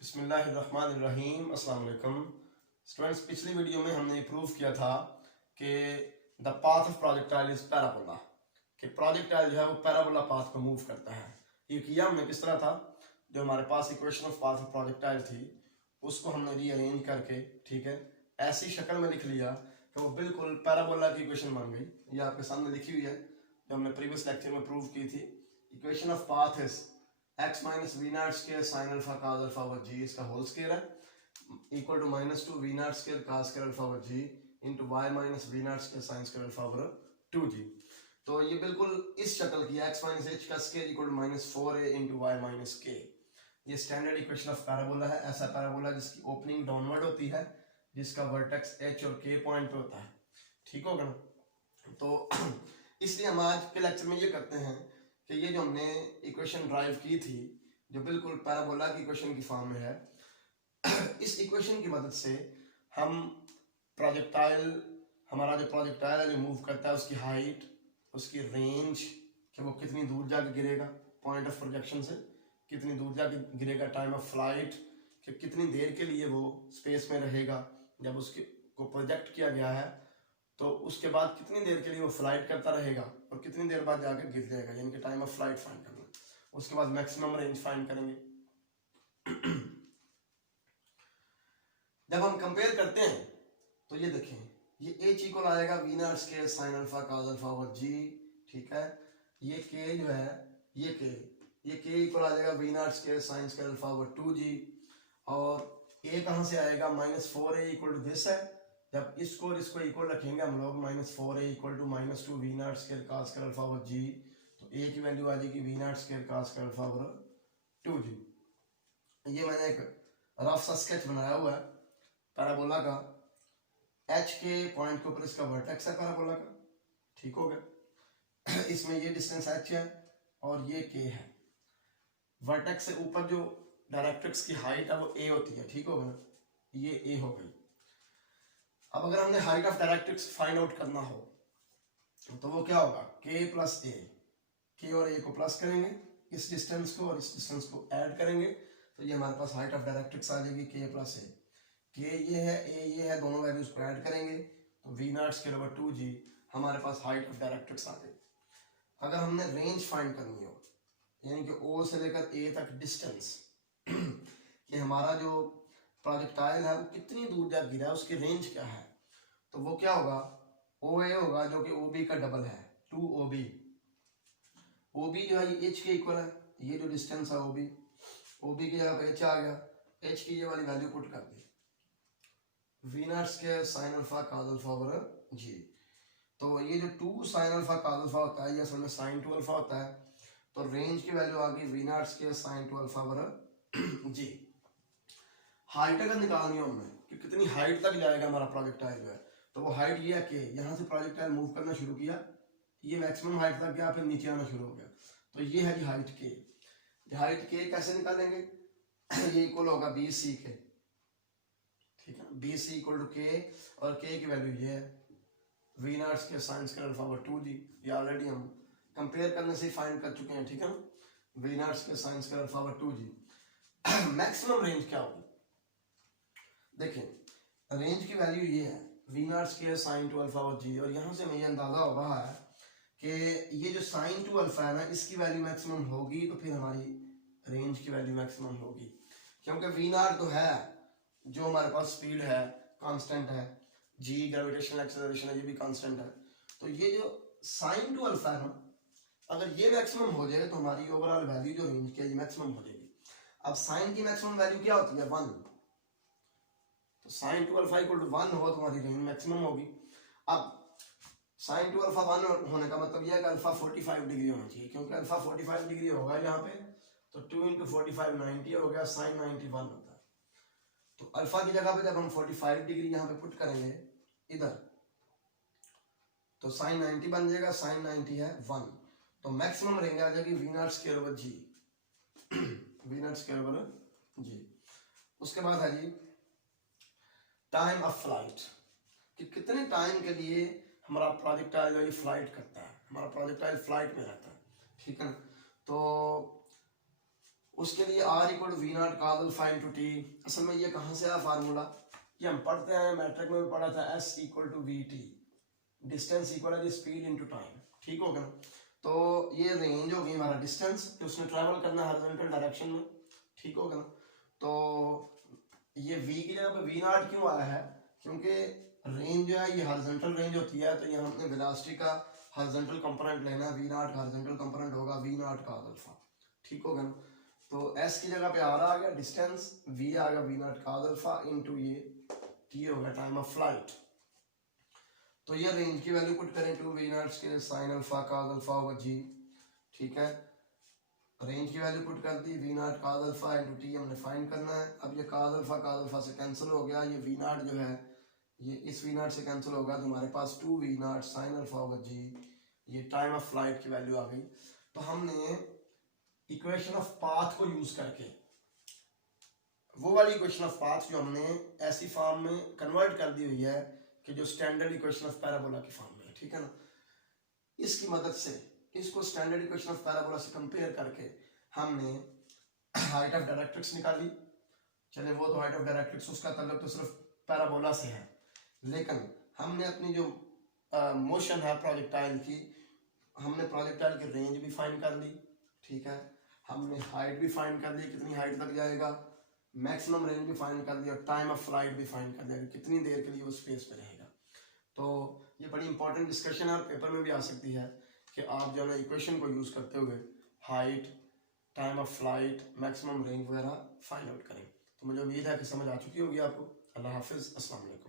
बिस्मिल्लाहिर्रहमानिर्रहीम। अस्सलाम वालेकुम स्टूडेंट्स, पिछली वीडियो में हमने प्रूव किया था कि the path of projectile is parabola, कि प्रोजेक्टाइल जो है वो पैराबोला पाथ को मूव करता है। ये किया हमने किस तरह था, जो हमारे पास equation of path of projectile थी उसको हमने रीअरेंज करके, ठीक है, ऐसी शक्ल में लिख लिया कि वो बिल्कुल पैराबोला की इक्वेशन बन गई। ये आपके सामने लिखी हुई है जो हमने प्रीवियस लेक्चर में प्रूव की थी। Equation of path is x minus v not square sine alpha cos alpha over g, इसका होल स्क्वायर है, equal to -2 v not square cos square alpha over g into y minus v not square sine square alpha over 2g। तो ये बिल्कुल इस शक्ल की x minus h का square equal to -4a into y minus k. ये standard equation of parabola है। ऐसा पैराबोला जिसकी ओपनिंग डाउनवर्ड होती है, जिसका वर्टेक्स h और k पॉइंट पे होता है, ठीक होगा ना। तो इसलिए हम आज के लेक्चर में ये करते हैं कि ये जो हमने इक्वेशन ड्राइव की थी जो बिल्कुल पैराबोला की इक्वेशन की फॉर्म में है, इस इक्वेशन की मदद से हम प्रोजेक्टाइल, हमारा जो प्रोजेक्टाइल है जो मूव करता है, उसकी हाइट, उसकी रेंज, कि वो कितनी दूर जाके गिरेगा पॉइंट ऑफ प्रोजेक्शन से, कितनी दूर जाके गिरेगा, टाइम ऑफ फ्लाइट, कि कितनी देर के लिए वो स्पेस में रहेगा जब उसके को प्रोजेक्ट किया गया है, तो उसके बाद कितनी देर के लिए वो फ्लाइट करता रहेगा और कितनी देर बाद जाकर गिर जाएगा, यानी कि टाइम ऑफ फ्लाइट फाइंड करना। उसके बाद मैक्सिमम रेंज फाइंड करेंगे। जब हम कंपेयर करते हैं तो ये देखें, ये एच इक्वल आएगा v not square sine alpha cos alpha over g, ठीक है। ये के जो है, ये के इक्वल आ जाएगा V not square sine square alpha over 2g, और ए कहाँ से आएगा, -4a इक्वल टू दिस है। जब इसको और इसको इक्वल रखेंगे हम लोग, -4a equal to -2 v not square cos square alpha over g, तो a की वैल्यू आ जाएगी v not square cos square alpha over 2g। ये मैंने एक रफ सा स्केच बनाया हुआ है पैराबोला का। h के पॉइंट के ऊपर इसका वर्टेक्स है पैराबोला का, ठीक हो गया। इसमें ये डिस्टेंस h है और ये k है। वर्टेक्स से ऊपर जो डायरेक्ट्रिक्स की हाइट है वो a होती है, ठीक होगा ना, ये a हो गई। अब अगर हमने height of directrix find out करना हो तो वो क्या होगा, k प्लस ए, के और ए को प्लस करेंगे, इस डिस्टेंस को और इस डिस्टेंस को ऐड करेंगे, तो ये हमारे पास हाइट ऑफ डायरेक्ट्रिक्स आ जाएगी k प्लस ए। के ये है, ए ये है, दोनों वैल्यूज को ऐड करेंगे तो we not square over 2g, हमारे पास हाइट ऑफ डायरेक्ट्रिक्स आ गई। अगर हमने रेंज फाइंड करनी हो, यानी कि ओ से लेकर ए तक डिस्टेंस, कि हमारा जो प्रोजेक्टाइल है वो कितनी दूर जा गिरा है, उसकी रेंज क्या है, तो वो क्या होगा, ओ ए होगा जो कि ओ बी का डबल है, 2ob। ओ बी जो है ये एच के इक्वल है, ये जो डिस्टेंस है ओ बी की जगह पे एच आ गया, एच की ये वाली वैल्यू पुट कर दी, v not square sine alpha cos alpha over g. तो ये जो 2 साइन अल्फा cos अल्फा होता है, ये असल में साइन 2 अल्फा होता है, तो रेंज की वैल्यू आ गई V not square sine 2 alpha over G. Height अगर निकालनी हो हमें कि कितनी हाइट तक जाएगा हमारा प्रोजेक्टाइल है, तो वो हाइट ये है कि यहाँ से प्रोजेक्टाइल मूव करना शुरू किया, ये मैक्सिमम हाइट तक गया, फिर नीचे आना शुरू हो गया, तो ये है जी हाइट के। हाइट के कैसे निकालेंगे, ये इक्वल होगा बी सी के, ठीक है, बी सी इक्वल टू के, और के की वैल्यू ये है we not square sine square alpha over 2g। ये ऑलरेडी हम कंपेयर करने से फाइंड कर चुके हैं, ठीक है ना, v not square sine square alpha over 2g। Maximum range क्या होगी, देखें रेंज की वैल्यू ये है we not square sine 2 alpha over g, और यहाँ से मुझे अंदाजा हो रहा है कि ये जो साइन 2 अल्फा है ना, इसकी वैल्यू मैक्सिमम होगी, तो फिर हमारी रेंज की वैल्यू मैक्सिमम होगी, क्योंकि वी नॉट तो है जो हमारे पास स्पीड है, कांस्टेंट है, जी ग्रेविटेशनल एक्सेलरेशन है, ये भी कांस्टेंट है, तो ये जो साइन 2 अल्फा है ना, अगर ये मैक्सिमम हो जाए तो हमारी ओवरऑल वैल्यू जो रेंज की है ये मैक्सिमम हो जाएगी। अब साइन की मैक्सिमम वैल्यू क्या होती है, 1, तो साइन 2 अल्फा इक्वल टू 1 हो तो हमारी रेंज मैक्सिमम होगी। अब साइन 2 अल्फा 1 होने का मतलब यह है कि अल्फा 45 डिग्री होना चाहिए, क्योंकि अल्फा 45 डिग्री होगा यहाँ पे, तो 2 इंटू 45 90 हो गया, साइन 91 होता है। तो अल्फा की जगह पे जब हम 45 डिग्री यहाँ पे पुट करेंगे इधर, तो साइन 90 बन जाएगा, साइन 90 है 1, तो मैक्सिमम रेंज आ जाएगी v not square over g, v not square over g. उसके बाद है जी टाइम ऑफ फ्लाइट, कि कितने टाइम के लिए हमारा प्रोजेक्टाइल जो ये फ्लाइट करता है, हमारा प्रोजेक्टाइल फ्लाइट में रहता है, ठीक है ना। तो उसके लिए R equal to V not cos alpha into T. असल में ये कहाँ से आया फार्मूला, ये हम पढ़ते हैं मैट्रिक में भी पढ़ा था, S equal to V T, distance equal है स्पीड इंटू टाइम, ठीक होगा ना। तो ये रेंज होगी हमारा डिस्टेंस जो उसने ट्रैवल करना है हॉरिजॉन्टल डायरेक्शन में, ठीक होगा ना। तो ये v की जगह पे v नॉट क्यों आया है, क्योंकि रेंज जो है ये हॉरिजॉन्टल रेंज होती है, तो ये हमने वेलोसिटी का हॉरिजॉन्टल कंपोनेंट लेना है, v नॉट हॉरिजॉन्टल कंपोनेंट होगा v नॉट कॉस अल्फा, ठीक होगा ना। तो s की जगह पे r आ गया डिस्टेंस, v आ गया v not cos alpha into ये t होगा टाइम ऑफ फ्लाइट। तो ये रेंज की वैल्यू पुट करें two v not square sin alpha cos alpha होगा g, ठीक है। रेंज की वैल्यू पुट कर दी, v not cos alpha into t हमने फाइंड करना है। अब ये cos अल्फा से कैंसिल हो गया, ये वी नॉट जो है ये इस वी नॉट से कैंसिल होगा, तो हमारे पास 2v नॉट sin अल्फा होगा जी, ये टाइम ऑफ फ्लाइट की वैल्यू आ गई। तो हमने इक्वेशन ऑफ पाथ को यूज करके वो वाली इक्वेशन ऑफ पाथ जो हमने ऐसी फॉर्म में कन्वर्ट कर दी हुई है कि जो स्टैंडर्ड इक्वेशन ऑफ पैराबोला की फॉर्म में है, ठीक है ना। इसकी मदद से इसको स्टैंडर्ड इक्वेशन ऑफ पैराबोला से कंपेयर करके हमने हाइट ऑफ डायरेक्ट्रिक्स निकाली। चले वो तो हाइट ऑफ डायरेक्ट्रिक्स उसका ताल्लुक तो सिर्फ पैराबोला से है, लेकिन हमने अपनी जो मोशन है प्रोजेक्टाइल की, हमने प्रोजेक्टाइल की रेंज भी फाइंड कर ली, ठीक है। हमने हाइट भी फाइंड कर ली, कितनी हाइट तक जाएगा, मैक्सिमम रेंज भी फाइंड कर लिया, टाइम ऑफ फ्लाइट भी फाइंड कर लिया, कितनी देर के लिए वो स्पेस पे रहेगा। तो ये बड़ी इंपॉर्टेंट डिस्कशन है, पेपर में भी आ सकती है कि आप जो है इक्वेशन को यूज करते हुए height, time of flight, maximum range वगैरह फाइंड आउट करें। तो मुझे उम्मीद है कि समझ आ चुकी होगी आपको। अल्लाह हाफिज, अस्सलाम वालेकुम।